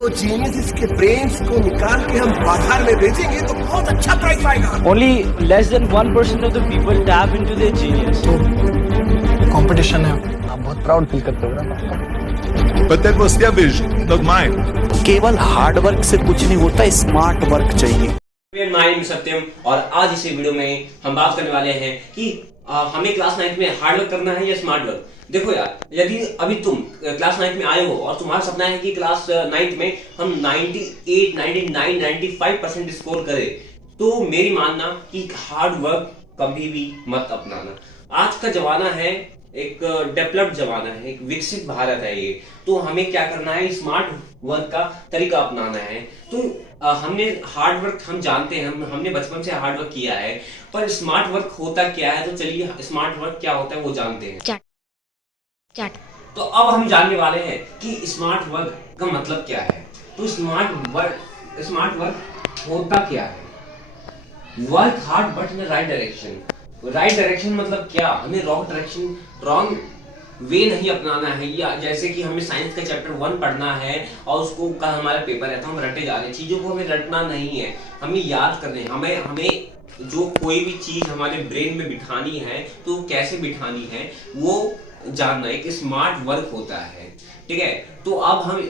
तो जीनियस के ब्रेन्स को निकाल के हम बाजार में बेचेंगे तो बहुत अच्छा प्राइस आएगा। Only less than 1% of the people tap into their genius. तो कंपटीशन है, आप बहुत प्राउड फील करते हो ना? But that was their vision, not mine. केवल हार्ड वर्क से कुछ नहीं होता, स्मार्ट वर्क चाहिए। मैं सत्यम और आज इस वीडियो में हम बात करने वाले हैं कि हमें क्लास 9 में हार्ड वर्क करना है या स्मार्ट वर्क। देखो यार, यदि अभी तुम क्लास 9 में आए हो और तुम्हारा सपना है कि क्लास 9 में हम 98, 99, 95% स्कोर करें, तो मेरी मानना कि हार्ड वर्क कभी भी मत अपनाना। आज का जमाना है एक डेवलप्ड जमाना है, एक विकसित भारत है ये, तो हमें क्या करना है, स्मार्ट वर्क का तरीका अपनाना है। तो हमने हार्ड वर्क हम जानते हैं, हमने बचपन से हार्ड वर्क किया है, पर स्मार्ट वर्क होता क्या है, तो चलिए स्मार्ट वर्क क्या होता है वो जानते हैं। तो अब हम जानने वाले हैं कि स्मार्ट वर्क का मतलब क्या है। तो स्मार्ट वर्क होता क्या है? Work hard but in right direction. Right direction मतलब क्या? हमें रॉन्ग वे नहीं अपनाना है। या जैसे कि हमें साइंस का चैप्टर 1 पढ़ना है और उसको कल हमारा पेपर है तो हम रटे जा रहे हैं। चीजों को हमें रटना नहीं है, हमें याद करने हैं। हमें जो कोई भी चीज हमारे ब्रेन में बिठानी है तो कैसे बिठानी है वो जानना एक स्मार्ट वर्क होता है। ठीक है, तो अब हम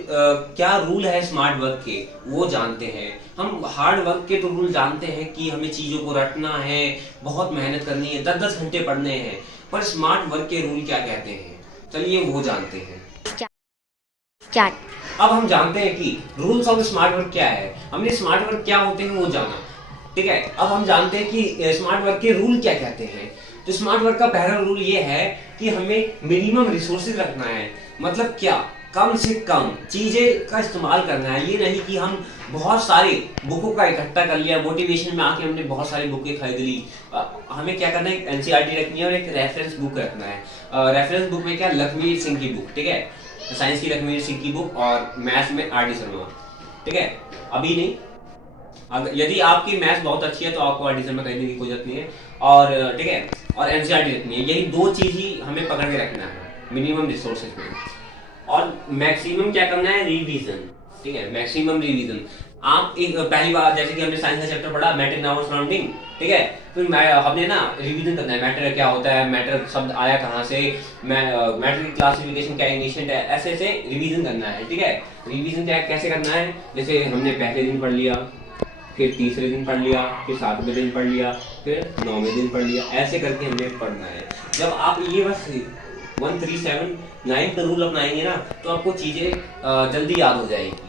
क्या रूल है स्मार्ट वर्क के वो जानते हैं। हम हार्ड वर्क के तो रूल जानते हैं कि हमें चीजों को रटना है, बहुत मेहनत करनी है, 10-10 घंटे पढ़ने हैं। पर स्मार्ट वर्क के रूल क्या कहते हैं, चलिए वो जानते हैं। अब हम जानते हैं कि रूल्स ऑफ स्मार्ट वर्क क्या है। हमने स्मार्ट वर्क क्या होते हैं वो जाना। ठीक है, अब हम जानते हैं कि स्मार्ट वर्क के रूल क्या कहते हैं। तो स्मार्ट वर्क का पहला रूल ये है कि हमें मिनिमम रिसोर्सेज रखना है। मतलब क्या? कम से कम चीजें का इस्तेमाल करना है। ये नहीं कि हम बहुत सारे बुकों का इकट्ठा कर लिया, मोटिवेशन में आके हमने बहुत सारी बुकें खरीद ली। हमें क्या करना है, एक एनसीईआरटी रखनी है और एक रेफरेंस बुक रखना है। रेफरेंस बुक में क्या, लखमीर सिंह की बुक, ठीक है, साइंस की लखमीर सिंह की बुक और मैथ्स में आर डी शर्मा। ठीक है, अभी नहीं, यदि आपकी मैथ्स बहुत अच्छी है तो आपको आर डी शर्मा खरीदने की कोई जरूरत नहीं है। और ठीक है, और एनसीईआरटी रखनी है। यही दो चीज ही हमें पकड़ के रखना है मिनिमम रिसोर्सेज में। और मैक्सिमम क्या करना है, रिवीजन। ठीक है, मैक्सिमम रिवीजन। आप एक पहली बार जैसे कि हमने साइंस का चैप्टर पढ़ा मैटर इन आवर सराउंडिंग, ठीक है, फिर हमने ना रिवीजन करना है। मैटर क्या होता है, मैटर शब्द आया कहाँ से, मैटर की क्लासिफिकेशन क्या इनिशिएंट है, ऐसे ऐसे रिवीजन करना है। ठीक है, रिवीजन क्या कैसे करना है, जैसे हमने पहले दिन पढ़ लिया, फिर तीसरे दिन पढ़ लिया, फिर 7वें दिन पढ़ लिया, फिर 9वें दिन पढ़ लिया, ऐसे करके हमें पढ़ना है। जब आप ये बस 1379 का रूल अपनाएंगे ना तो आपको चीजें जल्दी याद हो जाएगी।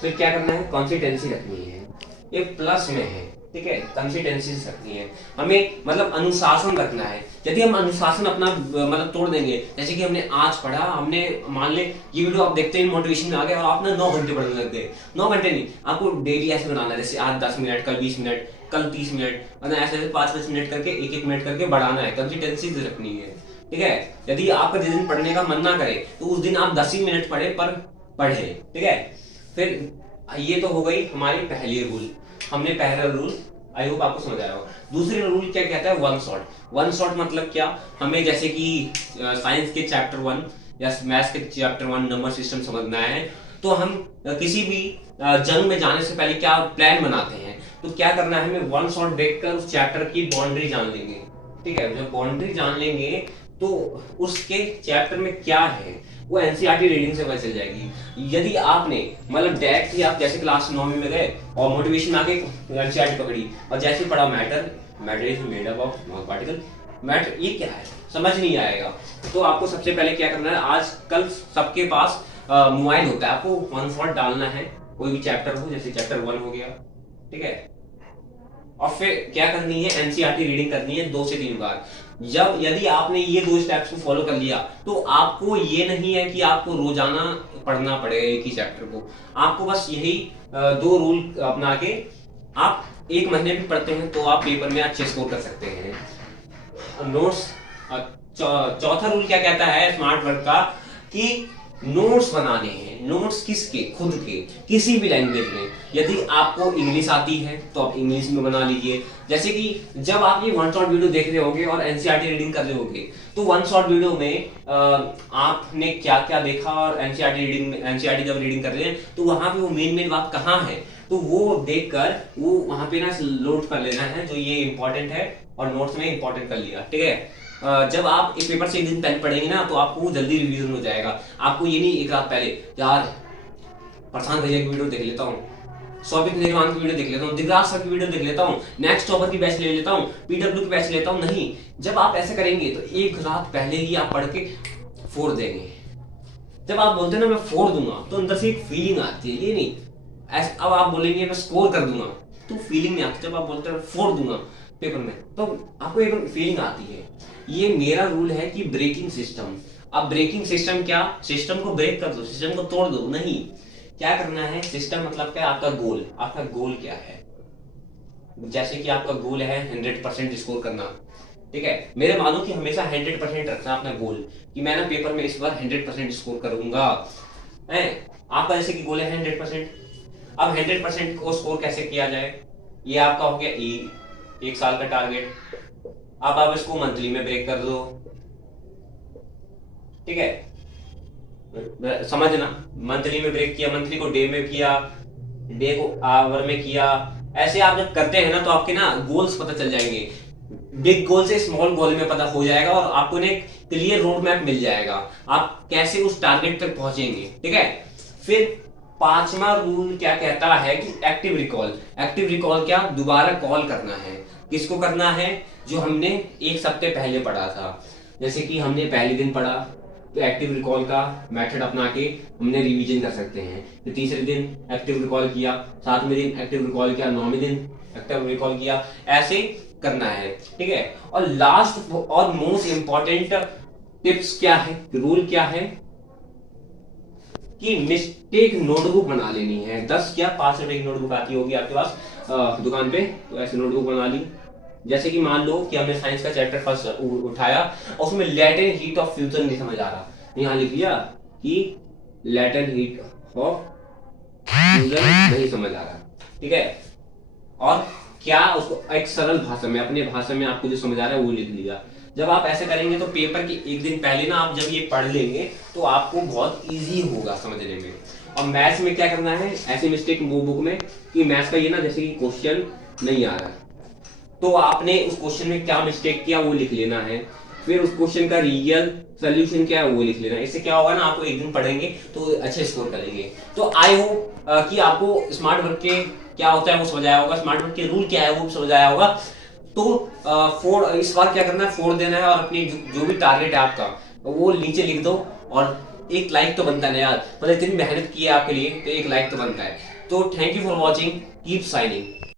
फिर क्या करना है, कंसिस्टेंसी रखनी है। ये प्लस में है, ठीक है, कंसिस्टेंसी रखनी है। हमें मतलब अनुशासन रखना है। यदि हम अनुशासन अपना मतलब तोड़ देंगे, जैसे कि हमने आज पढ़ा, हमने मान ले ये वीडियो आप देखते ही मोटिवेशन में आ गए और आप ना 9 घंटे पढ़ने लग गए। 9 घंटे नहीं, आपको डेली ऐसे बनाना है, जैसे आज 10 मिनट, कल 20 मिनट, कल 30 मिनट, मतलब ऐसे 5-5 मिनट करके 1-1 मिनट करके बढ़ाना है। कंसिस्टेंसी रखनी है। ठीक है, यदि आपका जिस दिन पढ़ने का मन ना करे तो उस दिन आप 10 ही मिनट पढ़े पर पढ़े। ठीक है, फिर ये तो हो गई हमारी पहली रूल। हमने पहला रूल, आई होप आपको समझ आया होगा। दूसरी रूल क्या कहता है, वन शॉट। वन शॉट मतलब क्या, हमें जैसे कि साइंस के चैप्टर 1 या मैथ्स के चैप्टर 1 नंबर सिस्टम समझना है, तो हम किसी भी जंग में जाने से पहले क्या प्लान बनाते हैं, तो क्या करना है, हमें वन शॉट देखकर उस चैप्टर की बाउंड्री जान लेंगे। ठीक है, जब बाउंड्री जान लेंगे तो उसके चैप्टर में क्या है वो एनसीईआरटी रीडिंग से पता चल जाएगी। यदि आपने मतलब डायरेक्ट ही आप जैसे क्लास 9 में गए और मोटिवेशन में आके एनसीईआरटी पकड़ी और जैसे पढ़ा matter is made up of small particle, matter ये क्या है समझ नहीं आएगा। तो आपको सबसे पहले क्या करना है, आजकल सबके पास मोबाइल होता है, आपको वन शॉट डालना है, कोई भी चैप्टर हो, जैसे चैप्टर 1 हो गया, ठीक है, और फिर क्या करनी है, एनसीईआरटी रीडिंग करनी है 2 से 3 बार। जब यदि आपने ये 2 स्टेप्स को फॉलो कर लिया तो आपको ये नहीं है कि आपको रोजाना पढ़ना पड़ेगा एक ही चैप्टर को। आपको बस यही 2 रूल अपना के आप 1 महीने भी पढ़ते हैं तो आप पेपर में अच्छे स्कोर कर सकते हैं। नोट्स, चौथा रूल क्या कहता है स्मार्ट वर्क का, कि नोट्स बनाने हैं। नोट्स किसके? खुद के, किसी भी लैंग्वेज में। यदि आपको इंग्लिश आती है तो आप इंग्लिश में बना लीजिए। जैसे कि जब आप ये वन शॉट वीडियो देख रहे होगे और एनसीईआरटी रीडिंग कर रहे होगे, तो वन शॉट वीडियो में आपने क्या क्या देखा, और एनसीईआरटी जब रीडिंग कर रहे हैं तो वहां पे वो मेन बात कहाँ है, तो वो देखकर वो वहां पे ना नोट कर लेना है जो ये इंपॉर्टेंट है, और नोट्स में इंपॉर्टेंट कर लिया, ठीक है। जब आप एक पेपर से एक दिन पहले पढ़ेंगे ना तो आपको जल्दी रिवीजन हो जाएगा। आपको ये नहीं एक रात पहले यार प्रशांत भैया की वीडियो देख लेता हूँ, सौभिक निर्वाण की वीडियो देख लेता हूँ, दिगराज सर की वीडियो देख लेता हूँ, नेक्स्ट टॉपर की बैच ले लेता हूँ, पीडब्ल्यू की बैच लेता हूँ। नहीं, जब आप ऐसे करेंगे तो एक रात पहले ही आप पढ़ के फोड़ देंगे। जब आप बोलते हैं ना मैं फोड़ दूंगा, तो अंदर से एक फीलिंग आती है, ये नहीं ऐसे अब आप बोलेंगे मैं स्कोर कर दूंगा, तो फीलिंग नहीं आती। जब आप बोलते हैं फोड़ दूंगा पेपर में, तो आपको एक फीलिंग आती है। ये मेरा रूल है कि ब्रेकिंग सिस्टम। अब ब्रेकिंग सिस्टम क्या? सिस्टम को ब्रेक कर दो, सिस्टम को तोड़ दो, नहीं। क्या करना है? सिस्टम मतलब क्या? आपका गोल। आपका गोल क्या है? जैसे कि आपका गोल है 100% स्कोर करना, ठीक है। मेरे मानो कि हमेशा 100% रखना अपना गोल, कि मैं ना पेपर में इस बार 100% स्कोर करूंगा, है। आपका जैसे कि गोल है 100%। अब 100% को स्कोर कैसे किया जाए? ये आपका हो गया एक साल का टारगेट। अब आप इसको मंथली में ब्रेक कर दो, ठीक है। समझना, मंथली में ब्रेक किया, मंथली को डे में किया, डे को आवर में किया। ऐसे आप जब करते हैं ना तो आपके ना गोल्स पता चल जाएंगे। बिग गोल से स्मॉल गोल में पता हो जाएगा, और आपको ने क्लियर रोड मैप मिल जाएगा आप कैसे उस टारगेट तक पहुंचेंगे, ठीक है। फिर 5वां रूल क्या कहता है कि एक्टिव रिकॉल। एक्टिव रिकॉल क्या? दोबारा कॉल करना है। किसको करना है? जो हमने एक सप्ताह पहले पढ़ा था। जैसे कि हमने पहले दिन पढ़ा तो एक्टिव रिकॉल का मेथड अपना के हमने रिवीजन कर सकते हैं। तो तीसरे दिन एक्टिव रिकॉल किया, 7वें दिन एक्टिव रिकॉल किया, 9वें दिन एक्टिव रिकॉल किया, ऐसे करना है, ठीक है। और लास्ट और मोस्ट इंपॉर्टेंट टिप्स क्या है, रूल क्या है कि मिस्टेक नोटबुक बना लेनी है। 10 या 5 रुपए की नोटबुक आती होगी आपके पास दुकान पे, तो ऐसे नोटबुक बना ली। जैसे कि मान लो कि हमने साइंस का चैप्टर फर्स्ट उठाया और उसमें लैटेंट हीट ऑफ फ्यूजन नहीं समझ आ रहा, यहाँ लिख लिया कि लैटेंट हीट ऑफ फ्यूजन नहीं समझ आ रहा, ठीक है। और क्या उसको एक सरल भाषा में, अपने भाषा में आपको जो समझ आ रहा है वो लिख लिया। जब आप ऐसे करेंगे तो पेपर के एक दिन पहले ना आप जब ये पढ़ लेंगे तो आपको बहुत इजी होगा समझने में। और मैथ्स में क्या करना है, ऐसे मिस्टेक वो बुक में कि मैथ्स का ये ना जैसे कि क्वेश्चन नहीं आ रहा है तो आपने उस क्वेश्चन में क्या मिस्टेक किया वो लिख लेना है, फिर उस क्वेश्चन का रियल सोल्यूशन क्या है वो लिख लेना है। इससे क्या होगा ना, आपको एक दिन पढ़ेंगे तो अच्छे स्कोर करेंगे। तो आई होप कि आपको स्मार्ट वर्क के क्या होता है वो समझ आया होगा, स्मार्ट वर्क के रूल क्या है वो समझ आया होगा। तो इस बार क्या करना है, 4 देना है, और अपनी जो भी टारगेट है आपका वो नीचे लिख दो। और एक लाइक तो बनता है ना यार, मतलब इतनी मेहनत की है आपके लिए तो एक लाइक तो बनता है। तो thank you for watching, keep signing.